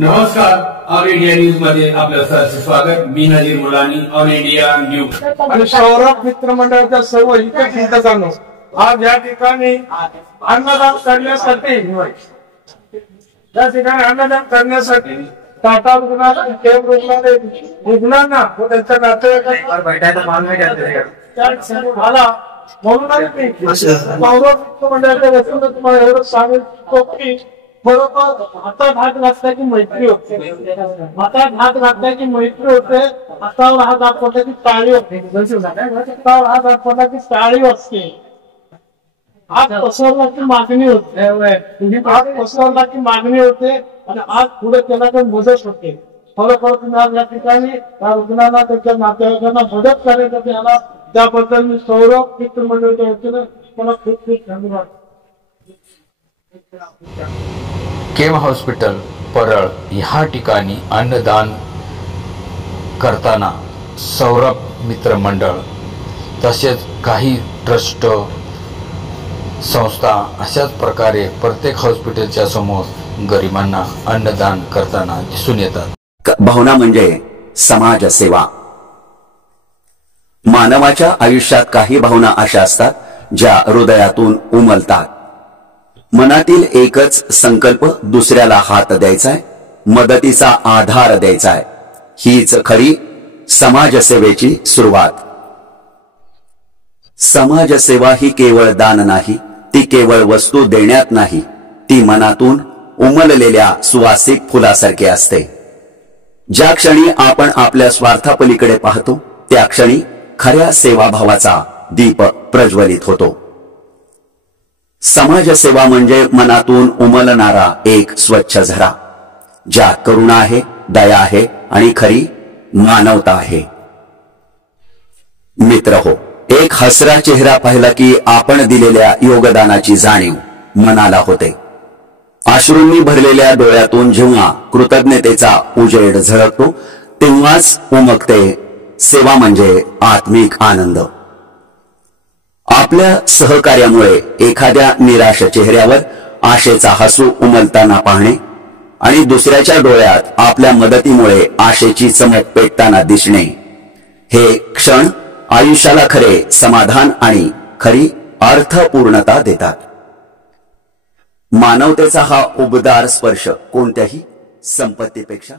नमस्कार, all India news मध्ये आपलं सहर्ष स्वागत। मी नजीर मुलानी, ऑल इंडिया न्यूज। आणि सौरभ मित्र मंडळाच्या सर्व हितचिंतकांनो, आज या ठिकाणी अन्नदान करण्यासाठी टाटा रुग्णालय, केम रुग्णालय रुग्णांना व त्यांच्या नातेवाईकांना आला म्हणूनच मी सौरभ मित्र मंडळाच्या वतीनं तुम्हाला एवढं सांगतो की बरोबर हातात हात घातल्याची मैत्री होते, हातात हात घातल्याची मैत्री होते, हातावर हात दाखवल्याची टाळी होते, हातावर हात दाखवल्याची टाळी असते, हात पसरण्याची मागणी होते, हात पसरण्याची मागणी होते आणि हात पुढे केला मदत होते। खरोखर तुम्ही आज या ठिकाणी या रुग्णांना त्यांच्या नातेवाईकांना मदत करण्यासाठी आला, त्याबद्दल मी सौरभ मित्र मंडळाच्या वतीनं मला खूप खूप धन्यवाद। केम हॉस्पिटल परळ ह्या ठिकाणी अन्नदान करताना सौरभ मित्र मंडळ तसेच काही ट्रस्ट संस्था अशाच प्रकारे प्रत्येक हॉस्पिटलच्या समोर गरिबांना अन्नदान करताना दिसून येतात। भावना म्हणजे समाज सेवा। मानवाच्या आयुष्यात काही भावना अशा असतात ज्या हृदयातून उमलतात। मनातील एकच संकल्प दुसऱ्याला हात द्यायचा आहे, मदतीचा आधार द्यायचा आहे। हीच खरी समाजसेवेची सुरुवात। समाजसेवा ही केवळ दान नाही, ती केवळ वस्तू देण्यात नाही, ती मनातून उमललेल्या सुवासिक फुलासारखे असते। ज्या क्षणी आपण आपल्या स्वार्थापलीकडे पाहतो त्या क्षणी खऱ्या सेवाभावाचा दीप प्रज्वलित होतो। समाजसेवा म्हणजे मनातून उमलणारा एक स्वच्छ झरा, ज्यात करुणा आहे, दया आहे आणि खरी मानवता आहे। मित्र हो, एक हसरा चेहरा पाहिला की आपण दिलेल्या योगदानाची जाणीव मनाला होते। अश्रूंनी भरलेल्या डोळ्यातून जेव्हा कृतज्ञतेचा उजेड झळकतो तेव्हाच उमगते सेवा म्हणजे आत्मिक आनंद। आपल्या सहकार्यामुळे एखाद्या निराश चेहऱ्यावर आशेचा हसू उमलताना पाहणे आणि दुसऱ्याच्या डोळ्यात आपल्या मदतीमुळे आशेची चमक पेटताना दिसणे, हे क्षण आयुष्याला खरे समाधान आणि खरी अर्थपूर्णता देतात। मानवतेचा हा उबदार स्पर्श कोणत्याही संपत्तीपेक्षा